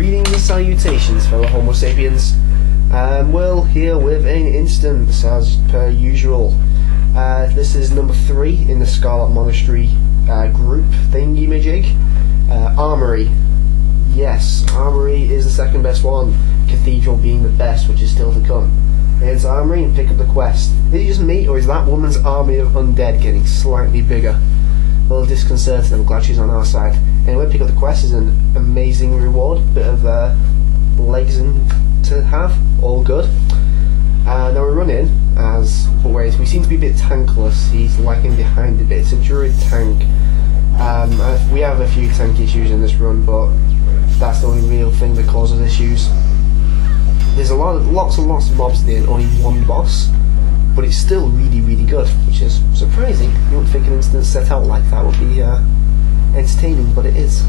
Greetings and salutations, fellow Homo sapiens. Will here with an instance, as per usual. This is number 3 in the Scarlet Monastery group thingy-majig. Armoury. Yes, Armoury is the second best one, Cathedral being the best, which is still to come. Here's Armoury and pick up the quest. Is it just me, or is that woman's army of undead getting slightly bigger? A little disconcerted, I'm glad she's on our side. Anyway, pick up the quest is an amazing reward, bit of legs to have, all good. Now we run in, as always, we seem to be a bit tankless, he's lagging behind a bit, it's a druid tank. We have a few tank issues in this run, but that's the only real thing that causes issues. There's lots and lots of mobs in, only one boss, but it's still really good, which is surprising. You wouldn't think an instance set out like that would be entertaining, but it is.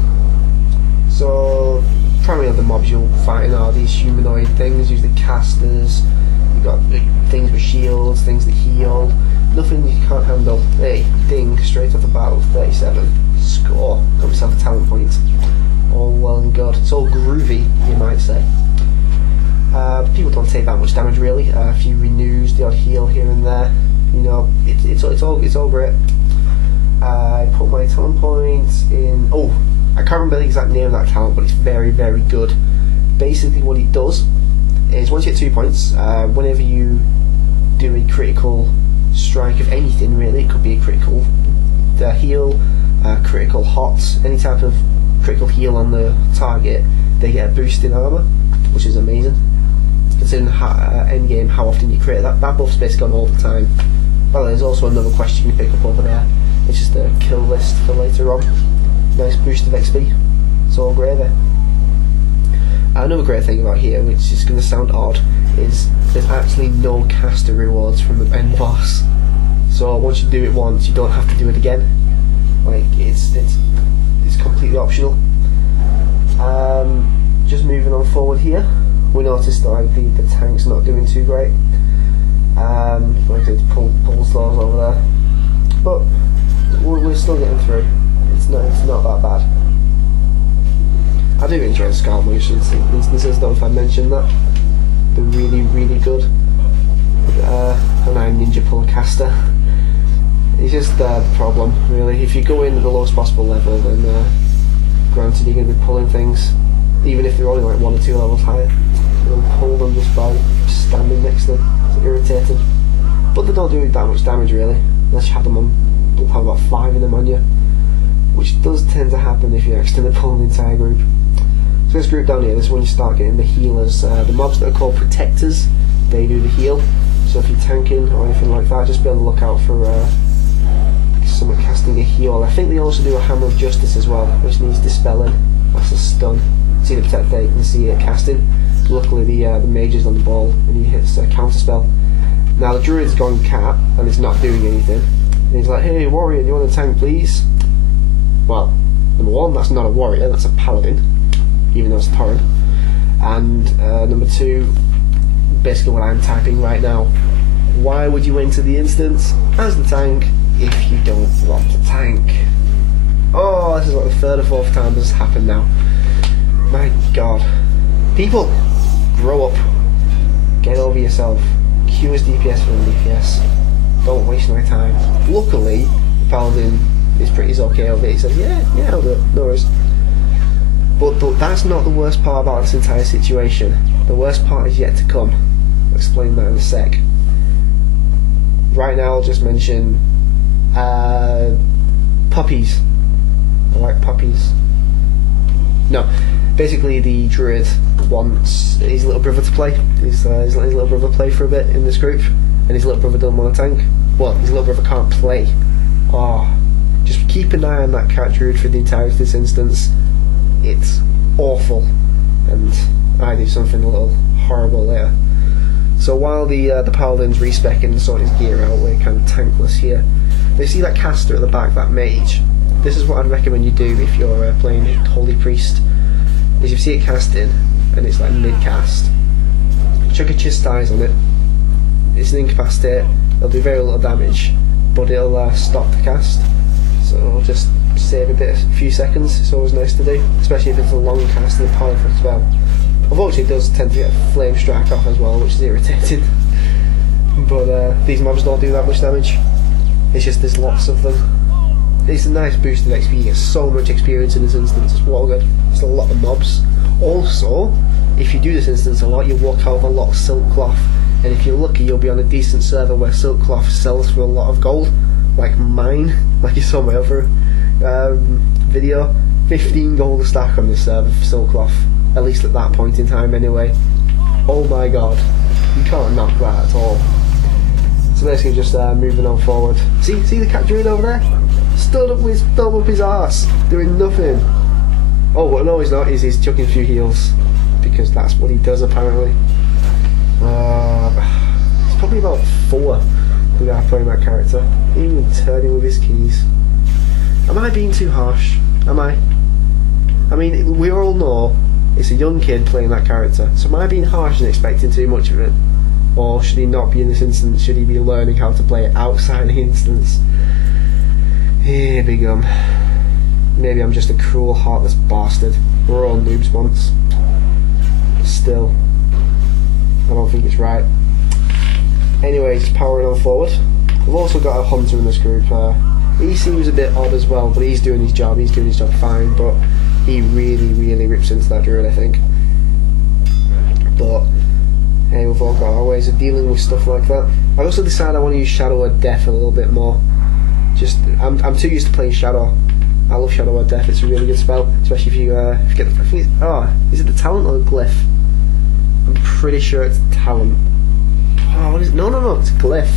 So, primarily the mobs you'll fight are these humanoid things, usually casters. You've got things with shields, things that heal, nothing you can't handle. Hey, ding, straight off the battle, 37. Score, got myself a talent point. All well and good. It's all groovy, you might say. People don't take that much damage really. A few renews, the odd heal here and there. You know, it's all great. I put my talent points in. Oh, I can't remember the exact name of that talent, but it's very good. Basically, what it does is once you get 2 points, whenever you do a critical strike of anything, really, it could be a critical heal, critical hot, any type of critical heal on the target, they get a boost in armor, which is amazing. Considering end game how often you create that buff's basically on all the time. Well, there's also another question you pick up over there. It's just a kill list for later on. Nice boost of XP. It's all gravy. Another great thing about here, which is going to sound odd, is there's actually no caster rewards from the end boss. So once you do it once, you don't have to do it again. Like it's completely optional. Just moving on forward here. We noticed that like, the tank's not doing too great. Like to pull slows over there, but we're still getting through. It's not that bad. I do enjoy the Scarlet munitions instances, though. If I mentioned that, they're really good. And I'm ninja pull caster. It's just the problem, really. If you go in at the lowest possible level, then granted you're going to be pulling things, even if they're only like 1 or 2 levels higher. You'll pull them just by standing next to them. It's irritating. But they don't do that much damage really, unless you have them on. You'll have about 5 of them on you, which does tend to happen if you accidentally pull an entire group. So this group down here, this is when you start getting the healers. The mobs that are called protectors, they do the heal. So if you're tanking or anything like that, just be on the lookout for someone casting a heal. I think they also do a hammer of justice as well, which needs dispelling. That's a stun. See the protector, you can see it casting. Luckily the mage is on the ball and he hits a counter spell. Now the druid's gone cat and it's not doing anything. And he's like, hey warrior, do you want a tank please? Well, number 1, that's not a warrior, that's a paladin, even though it's a torrent. And number 2, basically what I'm typing right now. Why would you enter the instance as the tank if you don't want a tank? Oh, this is like the 3rd or 4th time this has happened now. My god. People, grow up. Get over yourself. Q is DPS for an DPS. Don't waste my time. Luckily, the paladin is okay over it. He says, yeah, I'll do it. No worries. But that's not the worst part about this entire situation. The worst part is yet to come. I'll explain that in a sec. Right now, I'll just mention puppies. I like puppies. No, basically the druid wants his little brother to play. His little brother play for a bit in this group, and his little brother doesn't want a tank. Well, his little brother can't play. Oh, just keep an eye on that cat druid for the entirety of this instance. It's awful, and I do something a little horrible later. So while the paladin's respecking and sorting his gear out, we're kind of tankless here. They see that caster at the back, that mage. This is what I'd recommend you do if you're playing Holy Priest. Is if you see it casting and it's like mid-cast, chuck a chastise on it. It's an incapacitate. It'll do very little damage, but it'll stop the cast. So just save a few seconds. It's always nice to do, especially if it's a long cast and powerful as well. Unfortunately, it does tend to get flame strike off as well, which is irritating. But these mobs don't do that much damage. It's just there's lots of them. It's a nice boost of XP. You get so much experience in this instance. It's well good. It's a lot of mobs. Also, if you do this instance a lot, you'll walk out with a lot of silk cloth. And if you're lucky, you'll be on a decent server where silk cloth sells for a lot of gold, like mine, like you saw in my other video. 15 gold a stack on this server for silk cloth, at least at that point in time anyway. Oh my god, you can't knock that at all. So basically just moving on forward. See the cat druid over there? Stood up with his thumb up his arse, doing nothing. Oh, what no he's not, he's chucking a few heals, because that's what he does apparently. It's probably about 4 the guy playing that character. Even turning with his keys. Am I being too harsh? Am I? I mean, we all know it's a young kid playing that character, so am I being harsh and expecting too much of it? Or should he not be in this instance? Should he be learning how to play it outside the instance? Yeah, big maybe I'm just a cruel, heartless bastard. We're all noobs once. Still, I don't think it's right. Anyway, just powering on forward. We've also got a hunter in this group. He seems a bit odd as well, but he's doing his job. He's doing his job fine, but he really rips into that druid, I think. But hey, we've all got our ways of dealing with stuff like that. I also decided I want to use Shadow Word Death a little bit more. Just I'm too used to playing Shadow. I love Shadow Word Death. It's a really good spell, especially if you get the. I think is it the talent or the glyph? I'm pretty sure it's talent. Oh, what is it? No, it's a glyph.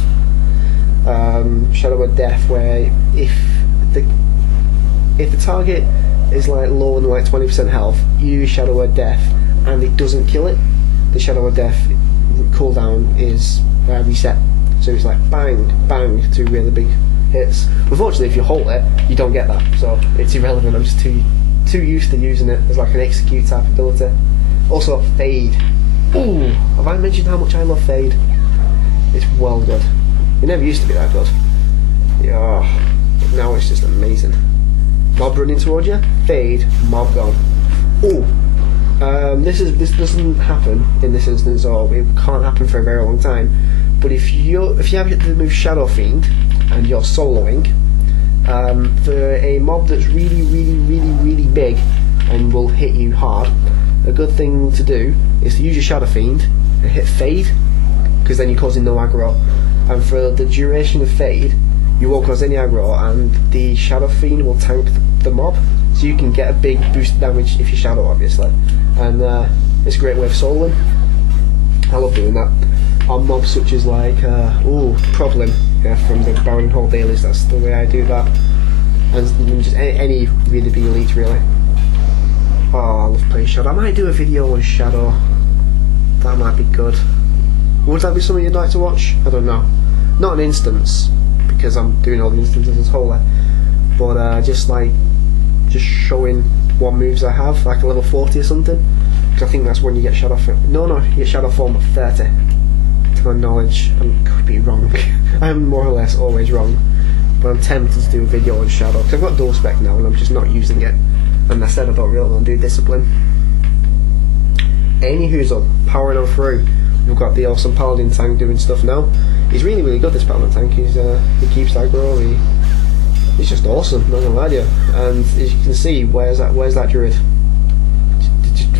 Shadow Word Death, where if the target is like lower than like 20% health, you use Shadow Word Death and it doesn't kill it. The Shadow Word Death cooldown is reset, so it's like bang, bang, 2 really big hits. Unfortunately, if you hold it, you don't get that, so it's irrelevant. I'm just too used to using it as like an execute type ability. Also, Fade. Ooh, have I mentioned how much I love Fade? It's well good. It never used to be that good. Yeah, but now it's just amazing. Mob running towards you, Fade, mob gone. Ooh. This doesn't happen in this instance, or it can't happen for a very long time. But if you have the move Shadow Fiend and you're soloing, for a mob that's really big and will hit you hard, a good thing to do is to use your Shadow Fiend and hit Fade, because then you're causing no aggro. And for the duration of Fade, you won't cause any aggro, and the Shadow Fiend will tank the mob, so you can get a big boost of damage if you Shadow, obviously. And it's a great way of soloing. I love doing that on mobs such as like Problem, from the Baron and Hall dailies. That's the way I do that, and just any really big elite, really. Oh, I love playing Shadow. I might do a video on Shadow. That might be good. Would that be something you'd like to watch? I don't know. Not an instance, because I'm doing all the instances as whole, but just showing what moves I have, like a level 40 or something, because I think that's when you get Shadow Form. No, you get Shadow Form at 30, to my knowledge. I could be wrong. I am more or less always wrong, but I'm tempted to do a video on Shadow, because I've got dual spec now and I'm just not using it, and I said I don't really want to do Discipline. Anywho's up, powering on through. We've got the awesome Paladin tank doing stuff now. He's really good, this Paladin tank. He keeps aggro. He's just awesome, not gonna lie to you. And as you can see, where's that druid?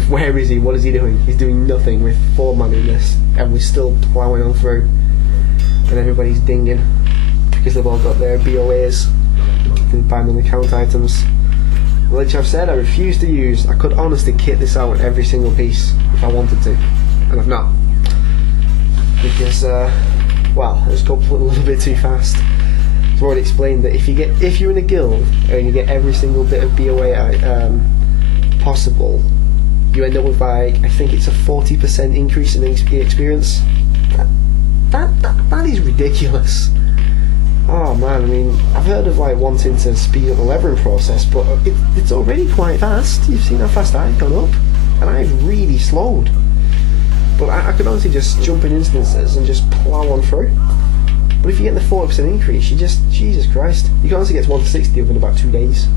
Where is he? What is he doing? He's doing nothing with 4 mana in this, and we're still ploughing on through. And everybody's dinging because they've all got their BOAs and buying on the count items. Which I've said I refuse to use. I could honestly kit this out in every single piece if I wanted to, and I've not. Because well, it's gone a little bit too fast. I've already explained that if you're in a guild and you get every single bit of BOA possible, you end up with like, I think it's a 40% increase in XP experience. That is ridiculous. Oh man, I mean, I've heard of like wanting to speed up the leveling process, but it's already quite fast. You've seen how fast I've gone up, and I've really slowed. But I could honestly just jump in instances and just plough on through. But if you get the 40% increase, you just, Jesus Christ, you can honestly get to 160 within about 2 days.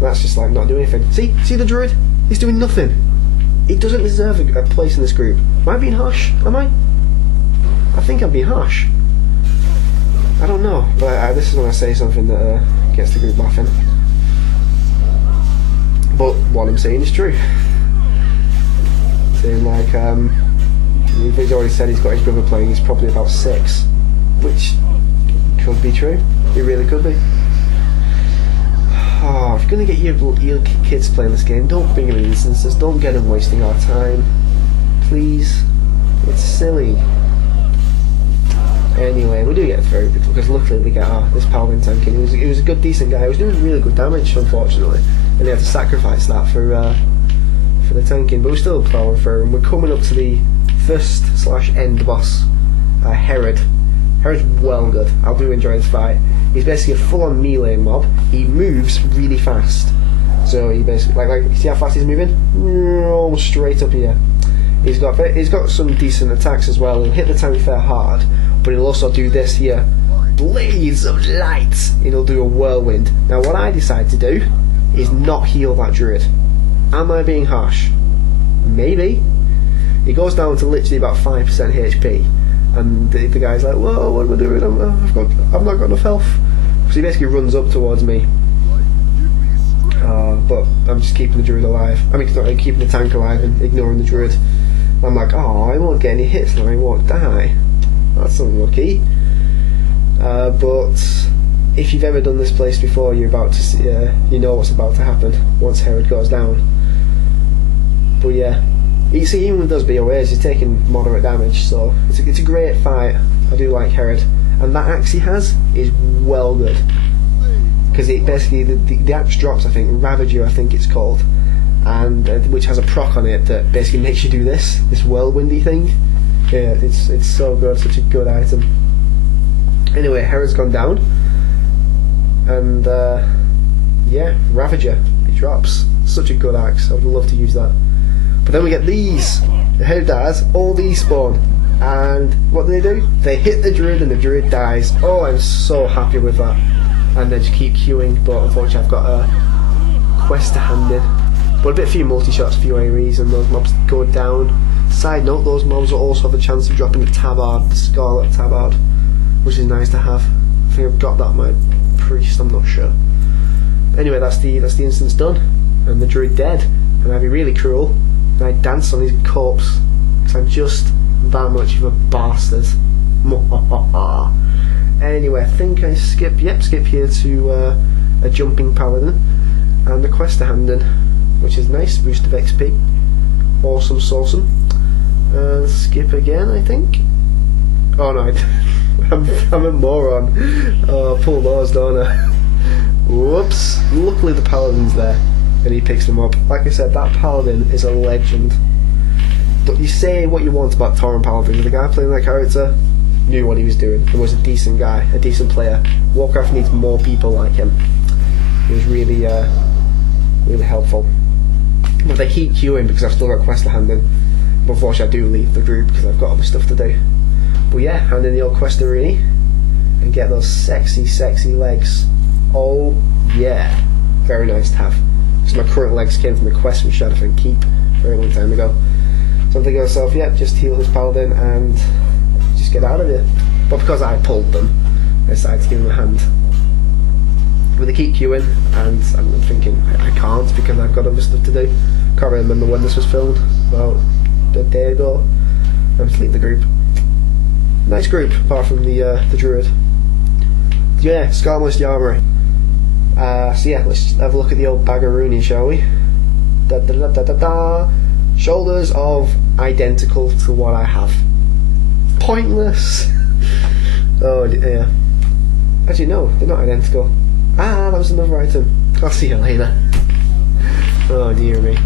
That's just like not doing anything. See the druid? He's doing nothing. He doesn't deserve a place in this group. Am I being harsh? Am I? I think I'm being harsh. I don't know, but this is when I say something that gets the group laughing. But what I'm saying is true. Saying like, he's already said he's got his brother playing, he's probably about 6. Which could be true. It really could be. Oh, if you're going to get your kids playing this game, don't bring them in instances, don't get them wasting our time. Please. It's silly. Anyway, we do get through because luckily we get this paladin tank in. He was a good, decent guy. He was doing really good damage, unfortunately, and they had to sacrifice that for the tanking. But we're still plowing through, and we're coming up to the first/end boss, Herod. Herod's well good. I do enjoy this fight. He's basically a full-on melee mob. He moves really fast, so he basically like see how fast he's moving? Almost straight up here. He's got some decent attacks as well. He'll hit the tank fair hard, but he'll also do this here, blaze of light. He'll do a whirlwind. Now what I decide to do is not heal that druid. Am I being harsh? Maybe. He goes down to literally about 5% HP, and the guy's like, "Whoa, what am I doing? I've not got enough health." So he basically runs up towards me. But I'm just keeping the druid alive. I mean, sorry, keeping the tank alive and ignoring the druid. I'm like, oh, I won't get any hits now, I won't die. That's unlucky. But if you've ever done this place before, you're about to see, you know what's about to happen once Herod goes down. But yeah, you see, even with those BOAs, he's taking moderate damage, so it's a great fight. I do like Herod, and that axe he has is well good. Because it basically the axe drops, I think, Ravager, I think it's called, and which has a proc on it that basically makes you do this whirlwindy thing. Yeah, it's so good, such a good item. Anyway, Herod's gone down, and yeah, Ravager, he drops. Such a good axe. I would love to use that. But then we get these. The Herod dies, all these spawn, and what do? They hit the druid, and the druid dies. Oh, I'm so happy with that. And then just keep queuing, but unfortunately I've got a quest to hand in. But a bit few multi-shots, few AoEs, and those mobs go down. Side note, those mobs will also have the chance of dropping the tabard, the Scarlet tabard, which is nice to have. I think I've got that on my priest, I'm not sure. Anyway, that's the instance done, and the druid dead. And I'd be really cruel, and I'd dance on his corpse, because I'm just that much of a bastard. Anyway, I think I skip here to a jumping paladin and the quest to hand in, which is nice, boost of XP, awesome sauceum. Skip again, I think. Oh no, I'm a moron. Oh, I pull those, don't I? Whoops. Luckily the paladin's there, and he picks them up. Like I said, that paladin is a legend. But you say what you want about Tauren paladins, the guy playing that character knew what he was doing and was a decent guy, a decent player. Warcraft needs more people like him. He was really really helpful. But they keep queuing because I've still got quests to hand in. But unfortunately I do leave the group because I've got other stuff to do. But yeah, hand in the old quest arena and get those sexy legs. Oh yeah, very nice to have. Because my current legs came from the quest from Shadowfen Keep a very long time ago. So I'm thinking to myself, yeah, just heal this paladin and just get out of here. But because I pulled them, I decided to give them a hand. But they keep queuing, and I'm thinking I can't because I've got other stuff to do. Can't really remember when this was filmed, about a day ago. I have to leave the group. Nice group, apart from the druid. Yeah, Scarlet Armoury. So yeah, let's have a look at the old Armoury, shall we? Shoulders of identical to what I have. Pointless. Oh yeah. Actually no, they're not identical. Ah, that was another item. I'll see you later. Oh dear me.